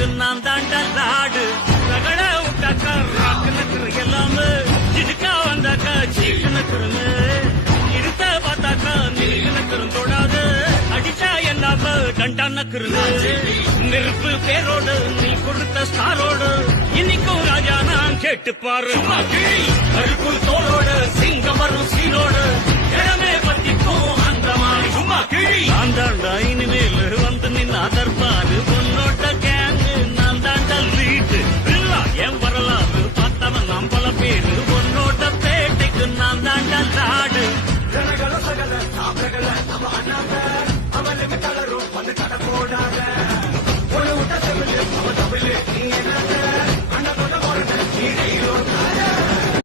உனக்கு நான் தாண்டா லாடு ரகட விட்டாக்கா ராக்குன்னு எல்லாமே இதுக்கா வந்தாக்கா சீக்குன்னு இருத்த பார்த்தாக்கா நீக்குன்னு தொடாது அடிச்சா எல்லாம கண்டான்னு நெருப்பு பேரோடு நீ கொடுத்த ஸ்டாரோடு இன்னைக்கும் ராஜா நான் கேட்டு பாரு கருப்பு தோளோடு